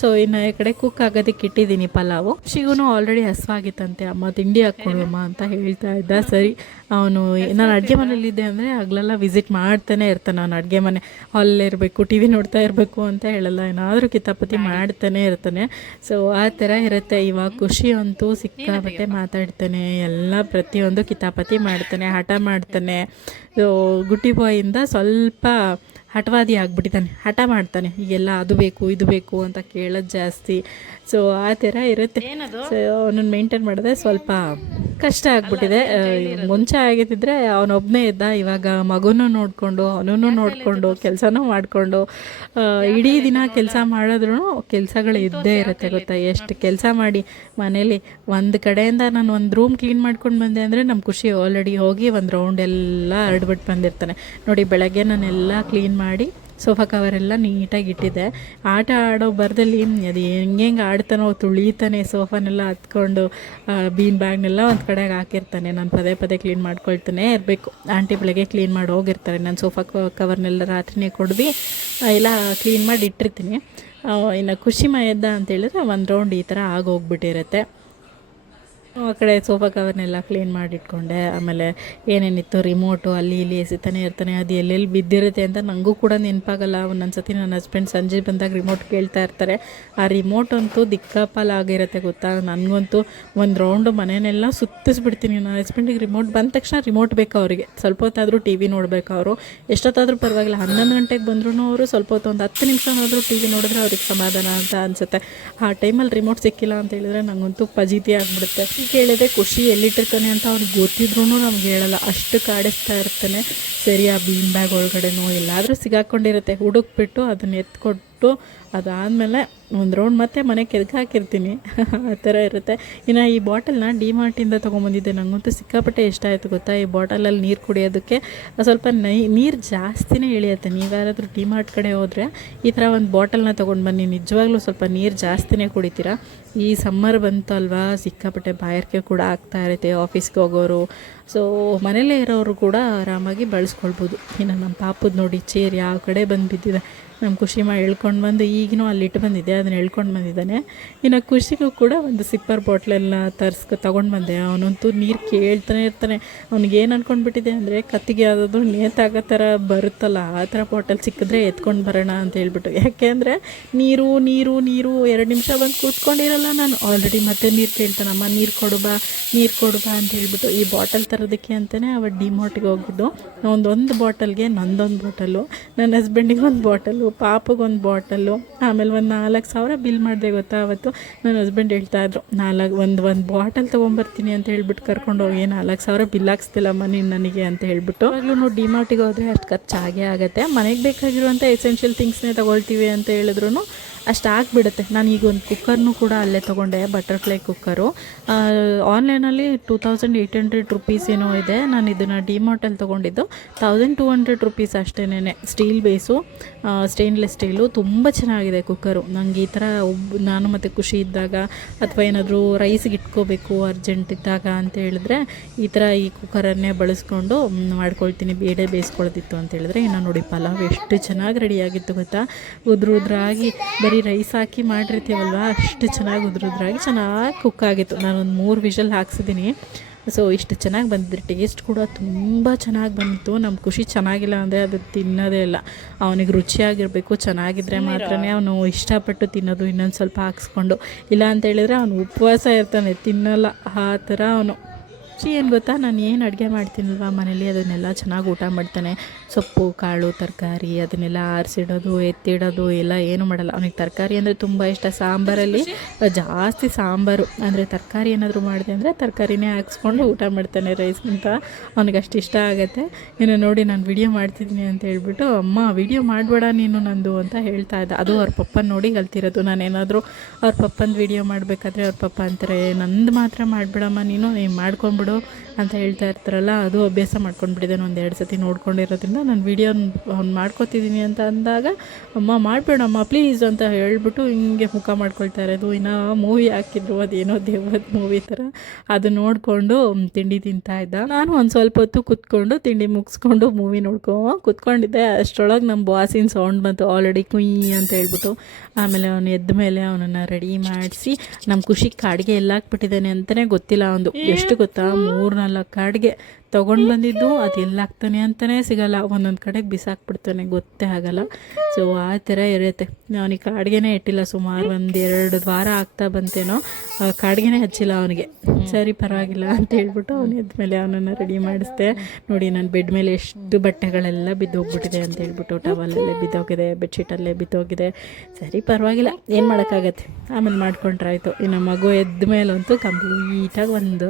ಸೊ ಇನ್ನು ಈ ಕಡೆ ಕುಕ್ ಆಗೋದಕ್ಕೆ ಇಟ್ಟಿದ್ದೀನಿ ಪಲಾವು. ಶಿವನು ಆಲ್ರೆಡಿ ಹಸುವಾಗಿತ್ತಂತೆ, ಅಮ್ಮ ತಿಂಡಿ ಹಾಕ್ಕೊಡಮ್ಮ ಅಂತ ಹೇಳ್ತಾ ಇದ್ದ. ಸರಿ, ಅವನು ನಾನು ಅಡುಗೆ ಮನೇಲಿದ್ದೆ ಅಂದರೆ ಹಗಲೆಲ್ಲ ವಿಸಿಟ್ ಮಾಡ್ತಾನೆ ಇರ್ತಾನೆ. ಅವನು ಅಡುಗೆ ಮನೆ ಹಾಲಲ್ಲೇ ಇರಬೇಕು, ಟಿ ವಿ ನೋಡ್ತಾ ಇರಬೇಕು ಅಂತ ಹೇಳಲ್ಲ, ಏನಾದರೂ ಕಿತಾಪತಿ ಮಾಡ್ತಾನೆ ಇರ್ತಾನೆ. ಸೊ ಆ ಥರ ಇರುತ್ತೆ. ಇವಾಗ ಖುಷಿ ಅಂತೂ ಸಿಕ್ಕಾಪಟ್ಟೆ ಮಾತಾಡ್ತಾನೆ, ಎಲ್ಲ ಪ್ರತಿಯೊಂದು ಕಿತಾಪತಿ ಮಾಡ್ತಾನೆ, ಹಠ ಮಾಡ್ತಾನೆ. ಗುಟ್ಟಿ ಬಾಯಿಂದ ಸ್ವಲ್ಪ ಹಠವಾದಿ ಆಗಿಬಿಟ್ಟಿದ್ದಾನೆ, ಹಠ ಮಾಡ್ತಾನೆ. ಈಗೆಲ್ಲ ಅದು ಬೇಕು ಇದು ಬೇಕು ಅಂತ ಕೇಳೋದು ಜಾಸ್ತಿ. ಸೊ ಆ ಥರ ಇರುತ್ತೆ. ಸೊ ಅವನನ್ನು ಮೇಂಟೈನ್ ಮಾಡೋದೇ ಸ್ವಲ್ಪ ಕಷ್ಟ ಆಗಿಬಿಟ್ಟಿದೆ. ಮುಂಚೆ ಆಗಿದ್ದಿದ್ರೆ ಅವನೊಬ್ಬನೇ ಇದ್ದ, ಇವಾಗ ಮಗುನೂ ನೋಡಿಕೊಂಡು ಅವನೂ ನೋಡಿಕೊಂಡು ಕೆಲಸನೂ ಮಾಡಿಕೊಂಡು ಇಡೀ ದಿನ ಕೆಲಸ ಮಾಡಿದ್ರೂ ಕೆಲಸಗಳು ಇದ್ದೇ ಇರುತ್ತೆ ಗೊತ್ತಾ. ಎಷ್ಟು ಕೆಲಸ ಮಾಡಿ ಮನೇಲಿ ಒಂದು ಕಡೆಯಿಂದ ನಾನು ಒಂದು ರೂಮ್ ಕ್ಲೀನ್ ಮಾಡ್ಕೊಂಡು ಬಂದೆ ಅಂದರೆ ನಮ್ಮ ಖುಷಿ ಆಲ್ರೆಡಿ ಹೋಗಿ ಒಂದು ರೌಂಡ್ ಎಲ್ಲ ಹರಡ್ಬಿಟ್ಟು ಬಂದಿರ್ತಾನೆ. ನೋಡಿ, ಬೆಳಗ್ಗೆ ನಾನೆಲ್ಲ ಕ್ಲೀನ್ ಮಾಡಿ ಸೋಫಾ ಕವರೆಲ್ಲ ನೀಟಾಗಿ ಇಟ್ಟಿದ್ದೆ. ಆಟ ಆಡೋ ಬರದಲ್ಲಿ ಅದು ಹೆಂಗೆ ಆಡ್ತಾನೋ, ತುಳಿತಾನೆ, ಸೋಫಾನೆಲ್ಲ ಹತ್ಕೊಂಡು ಬೀನ್ ಬ್ಯಾಗ್ನೆಲ್ಲ ಒಂದು ಕಡೆಗೆ ಹಾಕಿರ್ತಾನೆ. ನಾನು ಪದೇ ಕ್ಲೀನ್ ಮಾಡ್ಕೊಳ್ತಾನೆ ಇರಬೇಕು. ಆಂಟಿ ಬೆಳಗ್ಗೆ ಕ್ಲೀನ್ ಮಾಡಿ ಹೋಗಿರ್ತಾರೆ. ನಾನು ಸೋಫಾ ಕವರ್ನೆಲ್ಲ ರಾತ್ರಿನೇ ಕೊಡ್ದು ಎಲ್ಲ ಕ್ಲೀನ್ ಮಾಡಿ ಇಟ್ಟಿರ್ತೀನಿ. ಇನ್ನು ಖುಷಿ ಎದ್ದ ಅಂತೇಳಿದ್ರೆ ಒಂದು ರೌಂಡ್ ಈ ಥರ ಆಗೋಗ್ಬಿಟ್ಟಿರುತ್ತೆ. ಆ ಕಡೆ ಸೋಫಾ ಕವರ್ನೆಲ್ಲ ಕ್ಲೀನ್ ಮಾಡಿಟ್ಕೊಂಡೆ. ಆಮೇಲೆ ಏನೇನಿತ್ತು ರಿಮೋಟು ಅಲ್ಲಿ ಇಲ್ಲಿ ಎಸಿತಾನೆ ಇರ್ತಾನೆ, ಅದು ಎಲ್ಲೆಲ್ಲಿ ಬಿದ್ದಿರುತ್ತೆ ಅಂತ ನನಗೂ ಕೂಡ ನೆನಪಾಗಲ್ಲ. ಒಂದೊಂದು ಸತಿ ನನ್ನ ಹಸ್ಬೆಂಡ್ ಸಂಜೆ ಬಂದಾಗ ರಿಮೋಟ್ ಕೇಳ್ತಾ ಇರ್ತಾರೆ. ಆ ರಿಮೋಟ್ ಅಂತೂ ದಿಕ್ಕಾಪಾಲಾಗಿರುತ್ತೆ ಗೊತ್ತಾ. ನನಗಂತೂ ಒಂದು ರೌಂಡು ಮನೆಯೆಲ್ಲ ಸುತ್ತಿಸ್ಬಿಡ್ತೀನಿ. ನನ್ನ ಹಸ್ಬೆಂಡಿಗೆ ರಿಮೋಟ್ ಬಂದ ತಕ್ಷಣ ರಿಮೋಟ್ ಬೇಕು ಅವರಿಗೆ. ಸ್ವಲ್ಪ ಹೊತ್ತಾದರೂ ಟಿ ವಿ ನೋಡಬೇಕು ಅವರು. ಎಷ್ಟೊತ್ತಾದರೂ ಪರವಾಗಿಲ್ಲ, 11 ಗಂಟೆಗೆ ಬಂದ್ರೂ ಅವರು ಸ್ವಲ್ಪ ಹೊತ್ತು ಒಂದು 10 ನಿಮಿಷನಾದರೂ ಟಿ ವಿ ನೋಡಿದ್ರೆ ಅವ್ರಿಗೆ ಸಮಾಧಾನ ಅಂತ ಅನಿಸುತ್ತೆ. ಆ ಟೈಮಲ್ಲಿ ರಿಮೋಟ್ ಸಿಕ್ಕಿಲ್ಲ ಅಂತ ಹೇಳಿದ್ರೆ ನನಗಂತೂ ಫಜೀತಿ ಆಗಿಬಿಡುತ್ತೆ. ಕೇಳಿದೆ ಖುಷಿ ಎಲ್ಲಿಟ್ಟಿರ್ತಾನೆ ಅಂತ ಅವ್ನಿಗೆ ಗೊತ್ತಿದ್ರೂ ನಮ್ಗೆ ಹೇಳಲ್ಲ, ಅಷ್ಟು ಕಾಡಿಸ್ತಾ ಇರ್ತಾನೆ. ಸರಿ, ಆ ಬೀನ್ ಬ್ಯಾಗ್ ಒಳಗಡೆನೋ ಎಲ್ಲಾದರೂ ಸಿಗಾಕೊಂಡಿರುತ್ತೆ, ಹುಡುಕ್ಬಿಟ್ಟು ಅದನ್ನು ಎತ್ಕೊಟ್ಟು ಕೊಟ್ಟು ಅದಾದಮೇಲೆ ಒಂದು ರೌಂಡ್ ಮತ್ತೆ ಮನೆಗೆ ಕೆದಕ್ಕೆ ಹಾಕಿರ್ತೀನಿ ಆ ಥರ ಇರುತ್ತೆ. ಇನ್ನು ಈ ಬಾಟಲ್ನ ಡಿಮಾರ್ಟಿಂದ ತೊಗೊಂಬಂದಿದ್ದೆ. ನನಗಂತೂ ಸಿಕ್ಕಾಪಟ್ಟೆ ಇಷ್ಟ ಆಯಿತು ಗೊತ್ತಾ. ಈ ಬಾಟಲಲ್ಲಿ ನೀರು ಕುಡಿಯೋದಕ್ಕೆ ಸ್ವಲ್ಪ ನೀರು ಜಾಸ್ತಿನೇ ಇಳಿಯುತ್ತೆ. ನೀವು ಯಾರಾದರೂ ಡಿಮಾರ್ಟ್ ಕಡೆ ಹೋದರೆ ಈ ಥರ ಒಂದು ಬಾಟಲ್ನ ತೊಗೊಂಡು ಬನ್ನಿ, ನಿಜವಾಗ್ಲೂ ಸ್ವಲ್ಪ ನೀರು ಜಾಸ್ತಿನೇ ಕುಡಿತೀರಾ. ಈ ಸಮ್ಮರ್ ಬಂತು ಅಲ್ವಾ, ಸಿಕ್ಕಾಪಟ್ಟೆ ಬಾಯಾರಿಕೆ ಕೂಡ ಆಗ್ತಾ ಇರುತ್ತೆ ಆಫೀಸ್ಗೆ ಹೋಗೋರು. ಸೊ ಮನೇಲೇ ಇರೋರು ಕೂಡ ಆರಾಮಾಗಿ ಬಳಸ್ಕೊಳ್ಬೋದು. ಇನ್ನು ನಮ್ಮ ಪಾಪದ ನೋಡಿ ಚೇರ್ ಯಾವ ಕಡೆ ಬಂದು ಬಿದ್ದಿದೆ. ನಮ್ಮ ಖುಷಿ ಎಳ್ಕೊಂಡು ಬಂದು ಈಗಿನೂ ಅಲ್ಲಿಟ್ಟು ಬಂದಿದ್ದೆ, ಅದನ್ನು ಎಳ್ಕೊಂಡು ಬಂದಿದ್ದಾನೆ. ಇನ್ನು ಖುಷಿಗೂ ಕೂಡ ಒಂದು ಸಿಪ್ಪರ್ ಬಾಟ್ಲೆಲ್ಲ ತೊಗೊಂಡು ಬಂದೆ. ಅವನಂತೂ ನೀರು ಕೇಳ್ತಾನೆ ಇರ್ತಾನೆ. ಅವ್ನಿಗೇನು ಅಂದ್ಕೊಂಡ್ಬಿಟ್ಟಿದೆ ಅಂದರೆ ಕತ್ತಿಗೆ ಯಾವುದಾದ್ರು ನೇತಾಗೋ ಥರ ಬರುತ್ತಲ್ಲ ಆ ಥರ ಬಾಟಲ್ ಸಿಕ್ಕಿದ್ರೆ ಎತ್ಕೊಂಡು ಬರೋಣ ಅಂತ ಹೇಳ್ಬಿಟ್ಟು. ಯಾಕೆ ಅಂದರೆ ನೀರು ನೀರು ನೀರು 2 ನಿಮಿಷ ಬಂದು ಕೂತ್ಕೊಂಡಿರಲ್ಲ ನಾನು, ಆಲ್ರೆಡಿ ಮತ್ತೆ ನೀರು ಕೇಳ್ತಾನೆ. ಅಮ್ಮ ನೀರು ಕೊಡು ಬಾ ಅಂತ ಹೇಳ್ಬಿಟ್ಟು. ಈ ಬಾಟಲ್ ತರೋದಕ್ಕೆ ಅಂತಲೇ ಅವತ್ತು ಡಿಮಾರ್ಟಿಗೆ ಹೋಗಿದ್ದು. ಒಂದು ಬಾಟಲ್ಗೆ ನಂದೊಂದು ಬಾಟಲು, ನನ್ನ ಹಸ್ಬೆಂಡಿಗೆ ಒಂದು ಬಾಟಲು, ಪಾಪಗೊಂದು ಬಾಟಲು, ಆಮೇಲೆ ಒಂದು 4,000 ಬಿಲ್ ಮಾಡಿದೆ ಗೊತ್ತಾ. ಅವತ್ತು ನನ್ನ ಹಸ್ಬೆಂಡ್ ಹೇಳ್ತಾಯಿದ್ರು, ಒಂದು ಬಾಟಲ್ ತೊಗೊಂಬರ್ತೀನಿ ಅಂತ ಹೇಳ್ಬಿಟ್ಟು ಕರ್ಕೊಂಡೋಗಿ 4,000 ಬಿಲ್ ಹಾಕ್ಸ್ತಿಲ್ಲಮ್ಮ ನೀನು ನನಗೆ ಅಂತ ಹೇಳ್ಬಿಟ್ಟು. ಇವಾಗಲೂ ಡಿಮಾರ್ಟಿಗೆ ಹೋದರೆ ಅಷ್ಟು ಖರ್ಚಾಗೇ ಆಗುತ್ತೆ. ಮನೆಗೆ ಬೇಕಾಗಿರುವಂಥ ಎಸೆನ್ಷಿಯಲ್ ಥಿಂಗ್ಸ್ನೇ ತೊಗೊಳ್ತೀವಿ ಅಂತ ಹೇಳಿದ್ರು ಅಷ್ಟು ಆಗಿಬಿಡುತ್ತೆ. ನಾನು ಈಗ ಒಂದು ಕುಕ್ಕರ್ನೂ ಕೂಡ ಅಲ್ಲೇ ತೊಗೊಂಡೆ, ಬಟರ್ಫ್ಲೈ ಕುಕ್ಕರು. ಆನ್ಲೈನಲ್ಲಿ 2,800 ರುಪೀಸ್ ಏನೋ ಇದೆ. ನಾನು ಇದನ್ನು ಡಿಮಾರ್ಟಲ್ಲಿ ತೊಗೊಂಡಿದ್ದು 1,200 ರುಪೀಸ್ ಅಷ್ಟೇನೆ. ಸ್ಟೀಲ್ ಬೇಸು, ಸ್ಟೇನ್ಲೆಸ್ ಸ್ಟೀಲು, ತುಂಬ ಚೆನ್ನಾಗಿದೆ ಕುಕ್ಕರು. ನನಗೆ ಈ ಥರ ನಾನು ಮತ್ತು ಖುಷಿ ಇದ್ದಾಗ ಅಥವಾ ಏನಾದರೂ ರೈಸಿಗೆ ಇಟ್ಕೋಬೇಕು ಅರ್ಜೆಂಟ್ ಇದ್ದಾಗ ಅಂತ ಹೇಳಿದ್ರೆ ಈ ಕುಕ್ಕರನ್ನೇ ಬಳಸ್ಕೊಂಡು ಮಾಡ್ಕೊಳ್ತೀನಿ. ಬೇಳೆ ಬೇಯಿಸ್ಕೊಳ್ಳೋದಿತ್ತು ಅಂತ ಹೇಳಿದ್ರೆ. ಇನ್ನು ನೋಡಿ ಪಲಾವ್ ಎಷ್ಟು ಚೆನ್ನಾಗಿ ರೆಡಿಯಾಗಿತ್ತು ಗೊತ್ತಾ. ಉದ್ರಾಗಿ ಬರೀ ರೈಸ್ ಹಾಕಿ ಮಾಡಿರ್ತೀವಲ್ವ, ಅಷ್ಟು ಚೆನ್ನಾಗಿ ಉದ್ರಾಗಿ ಚೆನ್ನಾಗಿ ಕುಕ್ ಆಗಿತ್ತು. ನಾನೊಂದು 3 ವಿಷಲ್ ಹಾಕ್ಸಿದ್ದೀನಿ. ಸೊ ಇಷ್ಟು ಚೆನ್ನಾಗಿ ಬಂದಿದ್ರೆ ಟೇಸ್ಟ್ ಕೂಡ ತುಂಬ ಚೆನ್ನಾಗಿ ಬಂದಿತ್ತು. ನಮ್ಮ ಖುಷಿ ಚೆನ್ನಾಗಿಲ್ಲ ಅಂದರೆ ಅದು ತಿನ್ನೋದೇ ಇಲ್ಲ. ಅವನಿಗೆ ರುಚಿಯಾಗಿರಬೇಕು, ಚೆನ್ನಾಗಿದ್ದರೆ ಮಾತ್ರನೇ ಅವನು ಇಷ್ಟಪಟ್ಟು ತಿನ್ನೋದು. ಇನ್ನೊಂದು ಸ್ವಲ್ಪ ಹಾಕ್ಸ್ಕೊಂಡು, ಇಲ್ಲ ಅಂತ ಹೇಳಿದರೆ ಅವನು ಉಪವಾಸ ಇರ್ತಾನೆ, ತಿನ್ನಲ್ಲ. ಆ ಥರ ಅವನು. ಏನು ಗೊತ್ತಾ, ನಾನು ಏನು ಅಡುಗೆ ಮಾಡ್ತೀನಲ್ವ ಮನೇಲಿ ಅದನ್ನೆಲ್ಲ ಚೆನ್ನಾಗಿ ಊಟ ಮಾಡ್ತಾನೆ. ಸೊಪ್ಪು ಕಾಳು ತರಕಾರಿ ಅದನ್ನೆಲ್ಲ ಆರಿಸಿಡೋದು ಎತ್ತಿಡೋದು ಎಲ್ಲ ಏನು ಮಾಡಲ್ಲ. ಅವನಿಗೆ ತರಕಾರಿ ಅಂದರೆ ತುಂಬ ಇಷ್ಟ. ಸಾಂಬಾರಲ್ಲಿ ಜಾಸ್ತಿ ಸಾಂಬಾರು ಅಂದರೆ ತರಕಾರಿ ಏನಾದರೂ ಮಾಡಿದೆ ಅಂದರೆ ತರಕಾರಿನೇ ಹಾಕ್ಸ್ಕೊಂಡು ಊಟ ಮಾಡ್ತಾನೆ ರೈಸ್ಗಿಂತ. ಅವನಿಗೆ ಅಷ್ಟು ಇಷ್ಟ ಆಗುತ್ತೆ. ಇನ್ನು ನೋಡಿ ನಾನು ವಿಡಿಯೋ ಮಾಡ್ತಿದ್ದೀನಿ ಅಂತ ಹೇಳ್ಬಿಟ್ಟು, ಅಮ್ಮ ವಿಡಿಯೋ ಮಾಡಬೇಡ ನೀನು ನಂದು ಅಂತ ಹೇಳ್ತಾ ಇದ್ದ. ಅದು ಅವ್ರ ಪಪ್ಪನ ನೋಡಿ ಕಲ್ತಿರೋದು. ನಾನೇನಾದರೂ ಅವ್ರ ಪಪ್ಪನ ವಿಡಿಯೋ ಮಾಡಬೇಕಾದ್ರೆ ಅವ್ರ ಪಪ್ಪ ಅಂತಾರೆ, ನಂದು ಮಾತ್ರ ಮಾಡಬೇಡಮ್ಮ ನೀನು ಮಾಡ್ಕೊಂಬಿಡು ಅಂತ ಹೇಳ್ತಾ ಇರ್ತಾರಲ್ಲ, ಅದು ಅಭ್ಯಾಸ ಮಾಡ್ಕೊಂಡ್ಬಿಟ್ಟಿದ್ದೇನೆ. 1-2 ಸತಿ ನೋಡ್ಕೊಂಡಿರೋದ್ರಿಂದ ನಾನು ವಿಡಿಯೋ ಅವ್ನು ಮಾಡ್ಕೊತಿದ್ದೀನಿ ಅಂತ ಅಂದಾಗ, ಅಮ್ಮ ಮಾಡಬೇಡಮ್ಮ ಪ್ಲೀಸ್ ಅಂತ ಹೇಳ್ಬಿಟ್ಟು ಹಿಂಗೆ ಮುಖ ಮಾಡ್ಕೊಳ್ತಾ ಇರೋದು. ಇನ್ನು ಮೂವಿ ಹಾಕಿದ್ರು, ಅದೇನೋ ದೇವದ ಮೂವಿ ಥರ, ಅದು ನೋಡಿಕೊಂಡು ತಿಂಡಿ ತಿಂತಾ ಇದ್ದ. ನಾನು ಒಂದು ಸ್ವಲ್ಪ ಹೊತ್ತು ಕೂತ್ಕೊಂಡು ತಿಂಡಿ ಮುಗಿಸ್ಕೊಂಡು ಮೂವಿ ಕೂತ್ಕೊಂಡಿದ್ದೆ. ಅಷ್ಟರೊಳಗೆ ನಮ್ಮ ಬಾಸಿನ ಸೌಂಡ್ ಬಂತು, ಆಲ್ರೆಡಿ ಕುಯ್ ಅಂತ ಹೇಳ್ಬಿಟ್ಟು. ಆಮೇಲೆ ಅವನು ಎದ್ದ ಮೇಲೆ ಅವನನ್ನು ರೆಡಿ ಮಾಡಿಸಿ, ನಮ್ಮ ಖುಷಿಗೆ ಅಡುಗೆ ಎಲ್ಲ ಹಾಕ್ಬಿಟ್ಟಿದ್ದಾನೆ ಅಂತಲೇ ಗೊತ್ತಿಲ್ಲ. ಒಂದು ಎಷ್ಟು ಗೊತ್ತಾ, 3-4 ಅಡುಗೆ ತೊಗೊಂಡು ಬಂದಿದ್ದು ಅದು ಎಲ್ಲಾಗ್ತಾನೆ ಅಂತಲೇ ಸಿಗಲ್ಲ. ಒಂದೊಂದು ಕಡೆಗೆ ಬಿಸಾಕ್ಬಿಡ್ತಾನೆ, ಗೊತ್ತೇ ಆಗಲ್ಲ. ಸೊ ಆ ಥರ ಇರುತ್ತೆ. ಅವನಿಗೆ ಕಾಡಿಗೆನೇ ಇಟ್ಟಿಲ್ಲ, ಸುಮಾರು 1-2 ವಾರ ಆಗ್ತಾ ಬಂತೇನೋ, ಕಾಡಿಗೆನೇ ಹಚ್ಚಿಲ್ಲ ಅವನಿಗೆ. ಸರಿ ಪರವಾಗಿಲ್ಲ ಅಂತ ಹೇಳ್ಬಿಟ್ಟು ಅವನು ಎದ್ಮೇಲೆ ಅವನನ್ನು ರೆಡಿ ಮಾಡಿಸ್ದೆ. ನೋಡಿ ನನ್ನ ಬೆಡ್ ಮೇಲೆ ಎಷ್ಟು ಬಟ್ಟೆಗಳೆಲ್ಲ ಬಿದ್ದೋಗ್ಬಿಟ್ಟಿದೆ ಅಂತ ಹೇಳ್ಬಿಟ್ಟು, ಟವಲಲ್ಲೇ ಬಿದ್ದೋಗಿದೆ, ಬೆಡ್ಶೀಟಲ್ಲೇ ಬಿದ್ದೋಗಿದೆ. ಸರಿ ಪರವಾಗಿಲ್ಲ, ಏನು ಮಾಡೋಕ್ಕಾಗತ್ತೆ, ಆಮೇಲೆ ಮಾಡ್ಕೊಂಡ್ರಾಯ್ತು. ಇನ್ನು ಮಗು ಎದ್ದ ಮೇಲಂತೂ ಕಂಪ್ಲೀಟಾಗಿ ಒಂದು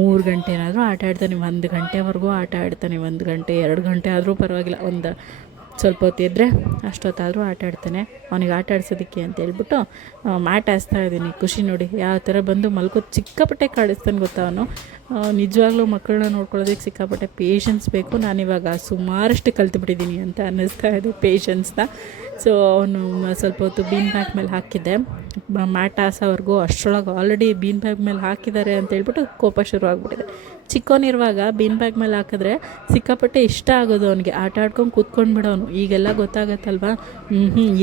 3 ಗಂಟೆ ಏನಾದರೂ ಆಟ ಆಡ್ತಾನೆ. 1 ಗಂಟೆವರೆಗೂ ಆಟ ಆಡ್ತಾನೆ. 1 ಗಂಟೆ 2 ಗಂಟೆ ಆದರೂ ಪರವಾಗಿಲ್ಲ, ಒಂದು ಸ್ವಲ್ಪ ಹೊತ್ತು ಇದ್ದರೆ ಅಷ್ಟೊತ್ತಾದರೂ ಆಟ ಆಡ್ತಾನೆ. ಅವನಿಗೆ ಆಟ ಆಡ್ಸೋದಕ್ಕೆ ಅಂತ ಹೇಳ್ಬಿಟ್ಟು ಮ್ಯಾಟ್ ಹಾಸ್ತಾ ಇದ್ದೀನಿ. ಖುಷಿ ನೋಡಿ ಯಾವ ಥರ ಬಂದು ಮಲ್ಕೋದು, ಸಿಕ್ಕಾಪಟ್ಟೆ ಕಾಡಿಸ್ತಾನೆ ಗೊತ್ತಾ ಅವನು. ನಿಜವಾಗ್ಲೂ ಮಕ್ಕಳನ್ನ ನೋಡ್ಕೊಳ್ಳೋದಕ್ಕೆ ಸಿಕ್ಕಾಪಟ್ಟೆ ಪೇಷನ್ಸ್ ಬೇಕು. ನಾನಿವಾಗ ಸುಮಾರಷ್ಟು ಕಲ್ತ್ಬಿಟ್ಟಿದ್ದೀನಿ ಅಂತ ಅನ್ನಿಸ್ತಾ ಇದೆ ಪೇಷನ್ಸ್ನ. ಸೊ ಅವನು ಸ್ವಲ್ಪ ಹೊತ್ತು ಬೀನ್ ಬ್ಯಾಗ್ ಮೇಲೆ ಹಾಕಿದ್ದೆ, ಮ್ಯಾಟ್ ಹಾಸೋವರೆಗೂ. ಅಷ್ಟರೊಳಗೆ ಆಲ್ರೆಡಿ ಬೀನ್ ಬ್ಯಾಗ್ ಮೇಲೆ ಹಾಕಿದ್ದಾರೆ ಅಂತ ಹೇಳ್ಬಿಟ್ಟು ಕೋಪ ಶುರು ಆಗಿಬಿಟ್ಟಿದೆ. ಚಿಕ್ಕವನಿರುವಾಗ ಬೀನ್ ಬ್ಯಾಗ್ ಮೇಲೆ ಹಾಕಿದ್ರೆ ಸಿಕ್ಕಾಪಟ್ಟೆ ಇಷ್ಟ ಆಗೋದು ಅವನಿಗೆ. ಆಟ ಆಡ್ಕೊಂಡು ಕೂತ್ಕೊಂಡ್ಬಿಡೋನು. ಈಗೆಲ್ಲ ಗೊತ್ತಾಗತ್ತಲ್ವ,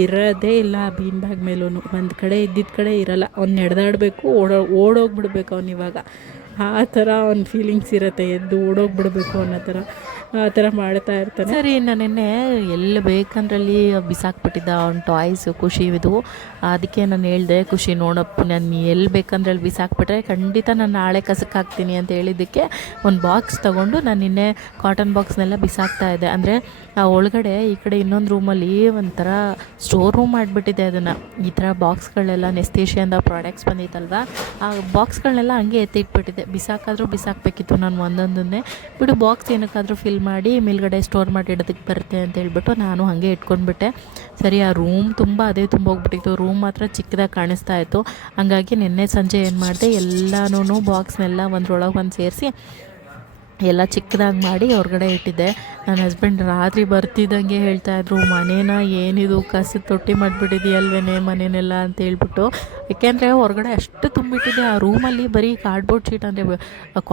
ಇರೋದೇ ಇಲ್ಲ ಬೀನ್ ಬ್ಯಾಗ್ ಮೇಲೂ. ಒಂದು ಕಡೆ ಇದ್ದಿದ್ದ ಕಡೆ ಇರಲ್ಲ. ಅವ್ನು ನಡೆದಾಡಬೇಕು, ಓಡೋಗ್ಬಿಡ್ಬೇಕು ಅವನಿವಾಗ. ಆ ಥರ ಅವ್ನ ಫೀಲಿಂಗ್ಸ್ ಇರುತ್ತೆ, ಎದ್ದು ಓಡೋಗ್ಬಿಡ್ಬೇಕು ಅನ್ನೋ ಥರ, ಆ ಥರ ಮಾಡ್ತಾ ಇರ್ತಾನೆ. ಸರಿ, ನಾನೆನ್ನೆ ಎಲ್ಲಿ ಬೇಕಂದ್ರಲ್ಲಿ ಬಿಸಾಕ್ಬಿಟ್ಟಿದ್ದ ಅವ್ನ ಟಾಯ್ಸು ಖುಷಿ ಇದು. ಅದಕ್ಕೆ ನಾನು ಹೇಳಿದೆ, ಖುಷಿ ನೋಡಪ್ಪ, ನಾನು ಎಲ್ಲಿ ಬೇಕಂದ್ರಲ್ಲಿ ಬಿಸಾಕ್ಬಿಟ್ರೆ ಖಂಡಿತ ನಾನು ನಾಳೆ ಕಸಕ್ಕೆ ಹಾಕ್ತೀನಿ ಅಂತ ಹೇಳಿದ್ದಕ್ಕೆ ಒಂದು ಬಾಕ್ಸ್ ತೊಗೊಂಡು ನಾನು ನಿನ್ನೆ ಕಾಟನ್ ಬಾಕ್ಸ್ನೆಲ್ಲ ಬಿಸಾಕ್ತಾ ಇದ್ದೆ. ಅಂದರೆ ಒಳಗಡೆ ಈ ಕಡೆ ಇನ್ನೊಂದು ರೂಮಲ್ಲಿ ಒಂಥರ ಸ್ಟೋರ್ ರೂಮ್ ಮಾಡಿಬಿಟ್ಟಿದೆ. ಅದನ್ನು ಈ ಥರ ಬಾಕ್ಸ್ಗಳನ್ನೆಲ್ಲ ನೆಸ್ಟೇಷಿಯಿಂದ ಪ್ರಾಡಕ್ಟ್ಸ್ ಬಂದಿತ್ತಲ್ವ, ಆ ಬಾಕ್ಸ್ಗಳನ್ನೆಲ್ಲ ಹಂಗೆ ಎತ್ತಿಟ್ಬಿಟ್ಟಿದೆ. ಬಿಸಾಕಾದರೂ ಬಿಸಾಕಬೇಕಿತ್ತು ನಾನು ಒಂದೊಂದನ್ನೇ. ಬಿಡು ಬಾಕ್ಸ್ ಏನಕ್ಕಾದರೂ ಫಿಲ್ ಮಾಡಿ ಮೇಲ್ಗಡೆ ಸ್ಟೋರ್ ಮಾಡಿ ಇಡೋದಕ್ಕೆ ಬರುತ್ತೆ ಅಂತ ಹೇಳ್ಬಿಟ್ಟು ನಾನು ಹಾಗೆ ಇಟ್ಕೊಂಡ್ಬಿಟ್ಟೆ. ಸರಿ ಆ ರೂಮ್ ತುಂಬ ಅದೇ ತುಂಬ ಹೋಗ್ಬಿಟ್ಟಿತ್ತು, ರೂಮ್ ಮಾತ್ರ ಚಿಕ್ಕದಾಗಿ ಕಾಣಿಸ್ತಾ ಇತ್ತು. ಹಂಗಾಗಿ ನಿನ್ನೆ ಸಂಜೆ ಏನು ಮಾಡಿದೆ, ಎಲ್ಲನೂ ಬಾಕ್ಸ್ನೆಲ್ಲ ಒಂದ್ರೊಳಗೆ ಒಂದು ಸೇರಿಸಿ ಎಲ್ಲ ಚಿಕ್ಕದಾಗಿ ಮಾಡಿ ಹೊರಗಡೆ ಇಟ್ಟಿದ್ದೆ. ನನ್ನ ಹಸ್ಬೆಂಡ್ ರಾತ್ರಿ ಬರ್ತಿದ್ದಂಗೆ ಹೇಳ್ತಾಯಿದ್ರು, ಮನೇನ ಏನಿದು ಕಸದ ತೊಟ್ಟಿ ಮಾಡಿಬಿಟ್ಟಿದೆಯಲ್ವೇ ಮನೆಯೆಲ್ಲ ಅಂತ ಹೇಳ್ಬಿಟ್ಟು. ಏಕೆಂದರೆ ಹೊರಗಡೆ ಅಷ್ಟು ತುಂಬಿಟ್ಟಿದೆ ಆ ರೂಮಲ್ಲಿ. ಬರೀ ಕಾರ್ಡ್ಬೋರ್ಡ್ ಶೀಟ್ ಅಂದರೆ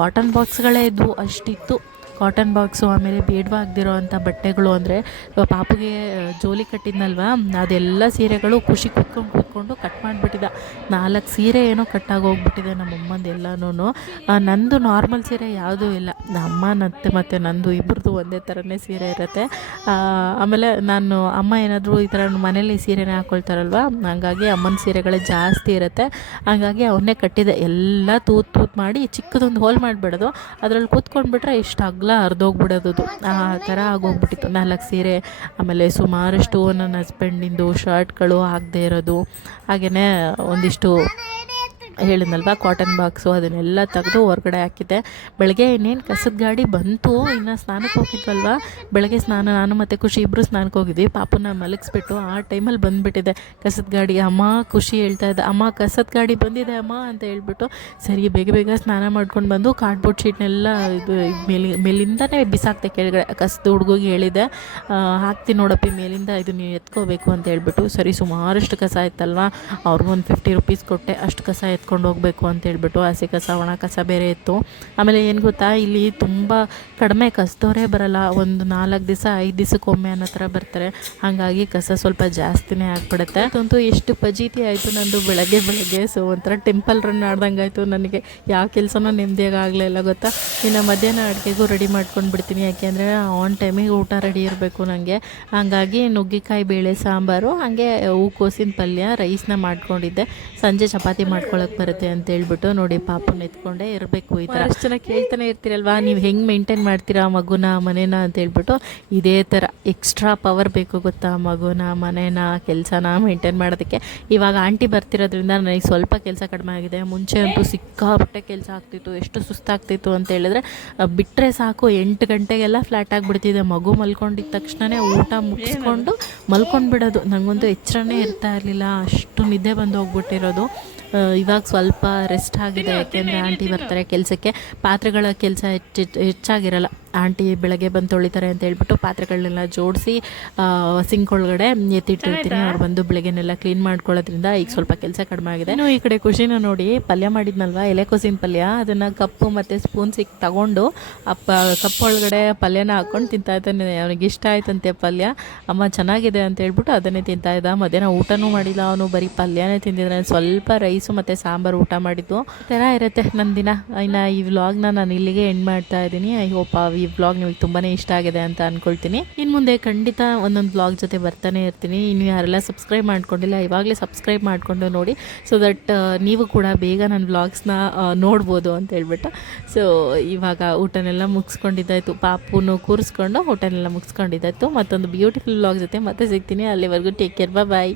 ಕಾಟನ್ ಬಾಕ್ಸ್ಗಳೇ ಇದ್ವು, ಅಷ್ಟಿತ್ತು ಕಾಟನ್ ಬಾಕ್ಸು. ಆಮೇಲೆ ಬೇಡವಾಗದಿರೋ ಅಂಥ ಬಟ್ಟೆಗಳು, ಅಂದರೆ ಪಾಪುಗೆ ಜೋಲಿ ಕಟ್ಟಿದ್ನಲ್ವ, ಅದೆಲ್ಲ ಸೀರೆಗಳು ಖುಷಿ ಕೂತ್ಕೊಂಡು ಕಟ್ ಮಾಡಿಬಿಟ್ಟಿದ್ದ. 4 ಸೀರೆ ಏನೋ ಕಟ್ಟಾಗೋಗ್ಬಿಟ್ಟಿದೆ ನಮ್ಮಮ್ಮಂದು ಎಲ್ಲನೂ. ನಂದು ನಾರ್ಮಲ್ ಸೀರೆ ಯಾವುದೂ ಇಲ್ಲ, ನಮ್ಮ ಮತ್ತು ನಂದು ಇಬ್ಬರದು ಒಂದೇ ಥರನೇ ಸೀರೆ ಇರುತ್ತೆ. ಆಮೇಲೆ ಅಮ್ಮ ಏನಾದರೂ ಈ ಥರ ಮನೇಲಿ ಸೀರೆನೇ ಹಾಕ್ಕೊಳ್ತಾರಲ್ವ, ಹಾಗಾಗಿ ಅಮ್ಮನ ಸೀರೆಗಳೇ ಜಾಸ್ತಿ ಇರುತ್ತೆ. ಹಾಗಾಗಿ ಅವನ್ನೇ ಕಟ್ಟಿದೆ. ಎಲ್ಲ ತೂತು ಮಾಡಿ ಚಿಕ್ಕದೊಂದು ಹೋಲ್ ಮಾಡಿಬಿಡೋದು, ಅದರಲ್ಲಿ ಕೂತ್ಕೊಂಡ್ಬಿಟ್ರೆ ಇಷ್ಟು ಅಗಲ ಹರಿದೋಗ್ಬಿಡೋದು. ಆ ಥರ ಆಗೋಗ್ಬಿಟ್ಟಿತ್ತು 4 ಸೀರೆ. ಆಮೇಲೆ ಸುಮಾರಷ್ಟು ನನ್ನ ಹಸ್ಬೆಂಡಿಂದು ಶರ್ಟ್ಗಳು ಆಗದೆ ಇರೋದು, ಹಾಗೆಯೇ ಒಂದಿಷ್ಟು ಹೇಳಿದ್ನಲ್ವ ಕಾಟನ್ ಬಾಕ್ಸು, ಅದನ್ನೆಲ್ಲ ತೆಗೆದು ಹೊರಗಡೆ ಹಾಕಿದ್ದೆ. ಬೆಳಗ್ಗೆ ಇನ್ನೇನು ಕಸದ ಗಾಡಿ ಬಂತು, ಇನ್ನು ಸ್ನಾನಕ್ಕೆ ಹೋಗಿದ್ವಲ್ವ. ಬೆಳಗ್ಗೆ ನಾನು ಮತ್ತು ಖುಷಿ ಇಬ್ಬರು ಸ್ನಾನಕ್ಕೆ ಹೋಗಿದ್ವಿ. ಪಾಪನ ಮಲಗಿಸ್ಬಿಟ್ಟು ಆ ಟೈಮಲ್ಲಿ ಬಂದುಬಿಟ್ಟಿದೆ ಕಸದ ಗಾಡಿ. ಅಮ್ಮ ಖುಷಿ ಹೇಳ್ತಾ ಇದ್ದ, ಅಮ್ಮ ಕಸದ ಗಾಡಿ ಬಂದಿದೆ ಅಮ್ಮ ಅಂತ ಹೇಳ್ಬಿಟ್ಟು. ಸರಿ ಬೇಗ ಸ್ನಾನ ಮಾಡ್ಕೊಂಡು ಬಂದು ಕಾರ್ಡ್ಬೋರ್ಡ್ ಶೀಟ್ನೆಲ್ಲ ಇದು ಮೇಲಿಂದನೇ ಬಿಸಾಕ್ತೆ ಕೆಳಗಡೆ. ಕಸದ ಹುಡುಗಿಗೆ ಹೇಳಿದೆ, ಹಾಕ್ತೀನಿ ನೋಡಪ್ಪಿ ಮೇಲಿಂದ, ಇದು ನೀವು ಎತ್ಕೋಬೇಕು ಅಂತ ಹೇಳ್ಬಿಟ್ಟು. ಸರಿ ಸುಮಾರಷ್ಟು ಕಸ ಇತ್ತಲ್ವ, ಅವ್ರಿಗೊಂದು 50 ರೂಪೀಸ್ ಕೊಟ್ಟೆ. ಅಷ್ಟು ಕಸ ಎತ್ಕೊಂಡು ಹೋಗಬೇಕು ಅಂತ ಹೇಳ್ಬಿಟ್ಟು. ಹಸಿ ಕಸ ಒಣ ಕಸ ಬೇರೆ ಇತ್ತು. ಆಮೇಲೆ ಏನು ಗೊತ್ತಾ, ಇಲ್ಲಿ ತುಂಬ ಕಡಿಮೆ ಕಸದವರೇ ಬರಲ್ಲ, ಒಂದು 4 ದಿವಸ 5 ದಿವಸಕ್ಕೊಮ್ಮೆ ಅನ್ನೋ ಥರ ಬರ್ತಾರೆ. ಹಾಗಾಗಿ ಕಸ ಸ್ವಲ್ಪ ಜಾಸ್ತಿನೇ ಆಗಿಬಿಡುತ್ತೆ. ಅಂತೂ ಎಷ್ಟು ಫಜೀತಿ ಆಯಿತು ನಂದು ಬೆಳಗ್ಗೆ. ಸೊ ಒಂಥರ ಟೆಂಪಲ್ ರನ್ ಆಡ್ದಂಗೆ ಆಯಿತು ನನಗೆ. ಯಾವ ಕೆಲಸನೂ ನೆಮ್ಮದಿಯಾಗಿ ಆಗಲಿಲ್ಲ ಗೊತ್ತಾ. ಇನ್ನು ಮಧ್ಯಾಹ್ನ ಅಡುಗೆಗೂ ರೆಡಿ ಮಾಡ್ಕೊಂಡು ಬಿಡ್ತೀನಿ, ಯಾಕೆಂದರೆ ಆನ್ ಟೈಮಿಗೆ ಊಟ ರೆಡಿ ಇರಬೇಕು ನನಗೆ. ಹಾಗಾಗಿ ನುಗ್ಗಿಕಾಯಿ ಬೇಳೆ ಸಾಂಬಾರು, ಹಾಗೆ ಹೂಕೋಸಿನ ಪಲ್ಯ, ರೈಸ್ನ ಮಾಡ್ಕೊಂಡಿದ್ದೆ. ಸಂಜೆ ಚಪಾತಿ ಮಾಡ್ಕೊಳಕ್ಕೆ ಬರುತ್ತೆ ಅಂತ ಹೇಳ್ಬಿಟ್ಟು. ನೋಡಿ ಪಾಪನ ಎತ್ಕೊಂಡೇ ಇರಬೇಕು. ಈ ಥರ ಅಷ್ಟು ಜನ ಕೇಳ್ತಾನೆ ಇರ್ತೀರಲ್ವಾ, ನೀವು ಹೆಂಗೆ ಮೇಂಟೈನ್ ಮಾಡ್ತೀರಾ ಮಗುನ ಮನೇನ ಅಂತ ಹೇಳ್ಬಿಟ್ಟು. ಇದೇ ಥರ ಎಕ್ಸ್ಟ್ರಾ ಪವರ್ ಬೇಕು ಗೊತ್ತಾ, ಮಗುನ ಮನೇನ ಕೆಲಸನ ಮೇಂಟೈನ್ ಮಾಡೋದಕ್ಕೆ. ಇವಾಗ ಆಂಟಿ ಬರ್ತಿರೋದ್ರಿಂದ ನನಗೆ ಸ್ವಲ್ಪ ಕೆಲಸ ಕಡಿಮೆ ಆಗಿದೆ. ಮುಂಚೆ ಅಂತೂ ಸಿಕ್ಕಾಪಟ್ಟೆ ಕೆಲಸ ಆಗ್ತಿತ್ತು, ಎಷ್ಟು ಸುಸ್ತಾಗ್ತಿತ್ತು ಅಂತ ಹೇಳಿದ್ರೆ ಬಿಟ್ಟರೆ ಸಾಕು 8 ಗಂಟೆಗೆಲ್ಲ ಫ್ಲ್ಯಾಟ್ ಆಗಿಬಿಡ್ತಿದೆ. ಮಗು ಮಲ್ಕೊಂಡಿದ್ದ ತಕ್ಷಣವೇ ಊಟ ಮುಗಿಸ್ಕೊಂಡು ಮಲ್ಕೊಂಡ್ಬಿಡೋದು. ನನಗಂತೂ ಎಚ್ಚರನೇ ಇರ್ತಾ ಇರಲಿಲ್ಲ, ಅಷ್ಟು ನಿದ್ದೆ ಬಂದು ಹೋಗ್ಬಿಟ್ಟಿರೋದು. ಇವಾಗ ಸ್ವಲ್ಪ ರೆಸ್ಟ್ ಆಗಿದೆ, ಯಾಕೆಂದರೆ ಆಂಟಿ ಬರ್ತಾರೆ ಕೆಲಸಕ್ಕೆ. ಪಾತ್ರೆಗಳ ಕೆಲಸ ಹೆಚ್ಚಾಗಿರಲ್ಲ, ಆಂಟಿ ಬೆಳಗ್ಗೆ ಬಂದು ತೊಳಿತಾರೆ ಅಂತ ಹೇಳ್ಬಿಟ್ಟು ಪಾತ್ರೆಗಳನ್ನೆಲ್ಲ ಜೋಡಿಸಿ ಸಿಂಕ್ ಒಳಗಡೆ ಎತ್ತಿಟ್ಟಿರ್ತೀನಿ. ಅವ್ರು ಬಂದು ಬೆಳಗ್ಗೆನೆಲ್ಲ ಕ್ಲೀನ್ ಮಾಡ್ಕೊಳ್ಳೋದ್ರಿಂದ ಈಗ ಸ್ವಲ್ಪ ಕೆಲಸ ಕಡಿಮೆ ಆಗಿದೆ. ಇನ್ನು ಈ ಕಡೆ ಖುಷಿನ ನೋಡಿ, ಪಲ್ಯ ಮಾಡಿದ್ನಲ್ವ ಎಲೆಕೋಸಿನ ಪಲ್ಯ, ಅದನ್ನು ಕಪ್ಪು ಮತ್ತು ಸ್ಪೂನ್ ತಗೊಂಡು ಕಪ್ಪು ಒಳಗಡೆ ಪಲ್ಯನ ಹಾಕ್ಕೊಂಡು ತಿಂತಾ ಇದ್ದಾನೆ. ಅವನಿಗೆ ಇಷ್ಟ ಆಯ್ತಂತೆ ಪಲ್ಯ. ಅಮ್ಮ ಚೆನ್ನಾಗಿದೆ ಅಂತ ಹೇಳ್ಬಿಟ್ಟು ಅದನ್ನೇ ತಿಂತಾ ಇದ್ದ. ಮಧ್ಯಾಹ್ನ ಊಟನೂ ಮಾಡಿಲ್ಲ ಅವನು, ಬರೀ ಪಲ್ಯನೇ ತಿಂದಿದ್ದಾನೆ. ಸ್ವಲ್ಪ ರೈಸು ಮತ್ತು ಸಾಂಬಾರು ಊಟ ಮಾಡಿದ್ದು. ಈ ಥರ ಇರುತ್ತೆ ನನ್ನ ದಿನ. ಇನ್ನು ಈ ವ್ಲಾಗ್ನ ನಾನು ಇಲ್ಲಿಗೆ ಎಂಡ್ ಮಾಡ್ತಾ ಇದ್ದೀನಿ. ಐ ಹೋಪ್ ಈ ವ್ಲಾಗ್ ನಿಮಗೆ ತುಂಬಾ ಇಷ್ಟ ಆಗಿದೆ ಅಂತ ಅಂದ್ಕೊಳ್ತೀನಿ. ಇನ್ನು ಮುಂದೆ ಖಂಡಿತ ಒಂದೊಂದು ವ್ಲಾಗ್ ಜೊತೆ ಬರ್ತಾನೆ ಇರ್ತೀನಿ. ಇನ್ನು ಯಾರೆಲ್ಲ ಸಬ್ಸ್ಕ್ರೈಬ್ ಮಾಡ್ಕೊಂಡಿಲ್ಲ ಇವಾಗಲೇ ಸಬ್ಸ್ಕ್ರೈಬ್ ಮಾಡಿಕೊಂಡು ನೋಡಿ, ಸೊ ದಟ್ ನೀವು ಕೂಡ ಬೇಗ ನನ್ನ ವ್ಲಾಗ್ಸ್ನ ನೋಡ್ಬೋದು ಅಂತ ಹೇಳ್ಬಿಟ್ಟು. ಸೊ ಇವಾಗ ಊಟನೆಲ್ಲ ಮುಗಿಸ್ಕೊಂಡಿದ್ದಾಯಿತು, ಪಾಪುನು ಕೂರಿಸ್ಕೊಂಡು ಊಟನೆಲ್ಲ ಮುಗಿಸ್ಕೊಂಡಿದ್ದಾಯಿತು. ಮತ್ತೊಂದು ಬ್ಯೂಟಿಫುಲ್ ವ್ಲಾಗ್ ಜೊತೆ ಮತ್ತೆ ಸಿಗ್ತೀನಿ. ಅಲ್ಲಿವರೆಗೂ ಟೇಕ್ ಕೇರ್, ಬಾಯ್.